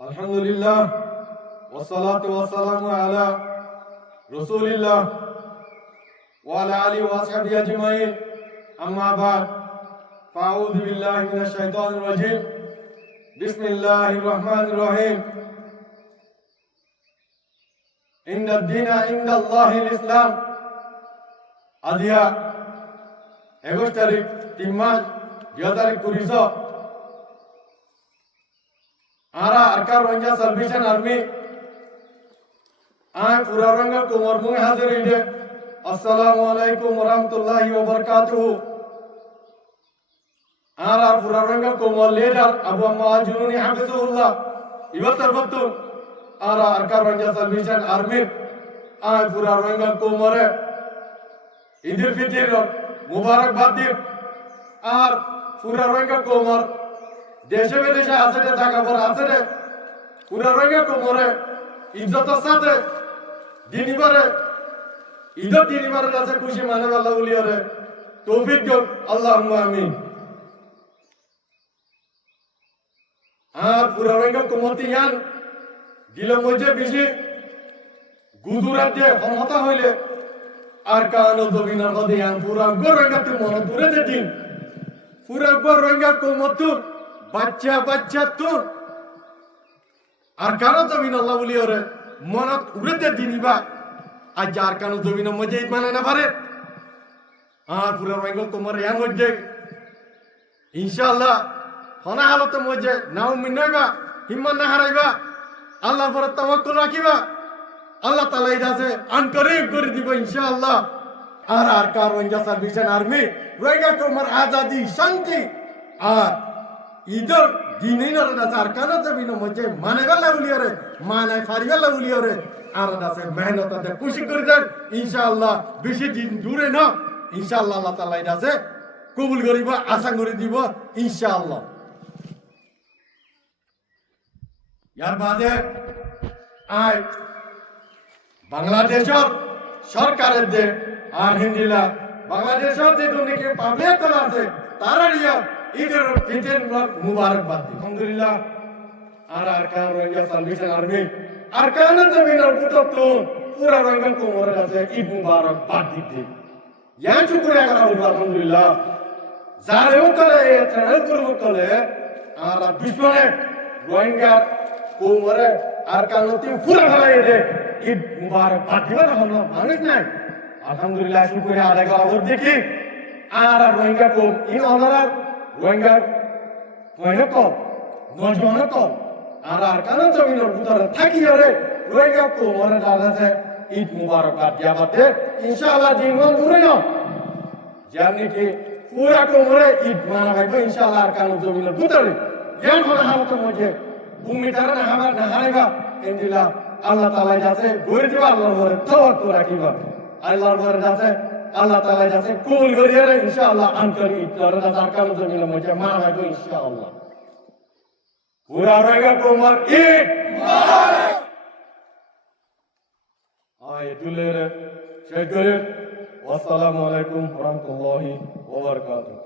আলহামদুলিল্লাহ ওয়াসসালাতু ওয়াসসালামু আলা রাসূলিল্লাহ ওয়া আলা আলিহি ওয়া আসহাবিহি আজমাইন আম্মা বাদ ফাআউযু বিল্লাহি মিনাশ শাইতানির রাজীম বিসমিল্লাহির রহমানির রহিম ইন্নাদ দীনা ইনদাল্লাহিল ইসলাম আজিয়া 21 তারিখ 3 মাস 2020 आरा अरकार रंगा सल्वेशन आर्मी आय पूरा रंगा कुमार मुंह हाजिर इधे अस्सलामु अलैकुम वरहमतुल्लाहि वबरकातुहू आरा पूरा रंगा कुमार लीडर अबू माजुनी हाफिजुल्लाह इवतर वक्तु आरा अरकार रंगा सल्वेशन आर्मी आय पूरा रंगा कुमार ईदुल फितर मुबारकबाद दी आर पूरा रंगा कुमार देशे विदेशे আছে রে জায়গা পর আছে রে পুরা রঙে কোমরে ইজ্জতের সাথে দিনইবারে ঈদের দিনইবারে আছে খুশি মানে আল্লাহ বলিয়ারে তৌফিক দিও আল্লাহুম্মা আমিন আর পুরা রঙে কোমতি ইয়ান দিল মজে বেশি গুজরাট দিয়ে ক্ষমতা হইলে আর কানো জমিনার মধ্যে ইয়ান পুরা গরঙ্গাতে মন দূরে দিন পুরা গরঙ্গা কোমতুর বাচ্চা বাচ্চা তোর আর কারো জমিন আল্লাহ বলি ওরে মনত উড়েতে দিনিবা আর যার কারো জমিন মজে মানে না পারে আর পুরা রঙ তোমার ইয়ান মধ্যে ইনশাআল্লাহ হনা হালতে মজে নাও মিনাইবা হিম্মত না হারাইবা আল্লাহর উপর তাওয়াক্কুল রাখিবা আল্লাহ তাআলা ইদাসে আনকরিব করে দিব ইনশাআল্লাহ আর কার রঙ সার্ভিসন আর্মি রঙ তোমার আজাদি শান্তি আর इधर दिनै न रदा सरकार जमीन मजे माने गल्ला उलियरे माने फारी गल्ला उलियरे आरदा से मेहनत ते खुशी कर दे इंशाअल्लाह बेशी दिन दूरे न इंशाअल्लाह अल्लाह ताआला इदा से कबूल करिबा आशा करि দিব इंशाअल्लाह यार बादे आय बांग्लादेशर सरकारेर दे आलহামদুলিল্লাহ বাংলাদেশের যে দুনিকে পাবলিক আছে তারা রিয়া ঈদের ফিতর মুবারকবাদ আলহামদুলিল্লাহ আর আরকান রঙ্গা সালভেশন আর্মি আরকান জমিনের পুত্র পুরা রঙ্গন কোমর আছে ঈদ মুবারকবাদ দিতে ইয়া শুকরিয়া করা হলো আলহামদুলিল্লাহ যারেও করে এটার করব করে আর বিশ্বনে রঙ্গা কোমরে আরকানতে পুরা হলাই দে ঈদ মুবারকবাদ দিবা হলো মানুষ নাই আলহামদুলিল্লাহ শুকরিয়া আদায় করা হলো দেখি আর রঙ্গা কোম ইন অনার রোহিঙ্গার কম নজওয়ান কম আর কারণ জমিনের ভিতরে থাকি রে রোহিঙ্গা কোমরে দাদাছে ঈদ মুবারকবাদ দিয়াবাতে ইনশাআল্লাহ দিনমান দূরে না জানি কি পুরা কোমরে ঈদ মানাবে ইনশাআল্লাহ আর কারণ জমিনের ভিতরে জ্ঞান হলে হামত মধ্যে ভূমি তারা না হামার না হারাইবা ইনশাআল্লাহ আল্লাহ তাআলা যাতে গড়ে দিবা আল্লাহর উপরে তাওয়াক্কুল রাখিবা আল্লাহর উপরে যাতে Allah Taala jase kul goriere insyaallah ankari tarana sarkar zamina moja mana go insyaallah pura raga komar Eid mubarak ay dulere shekere wassalamu alaikum warahmatullahi wabarakatuh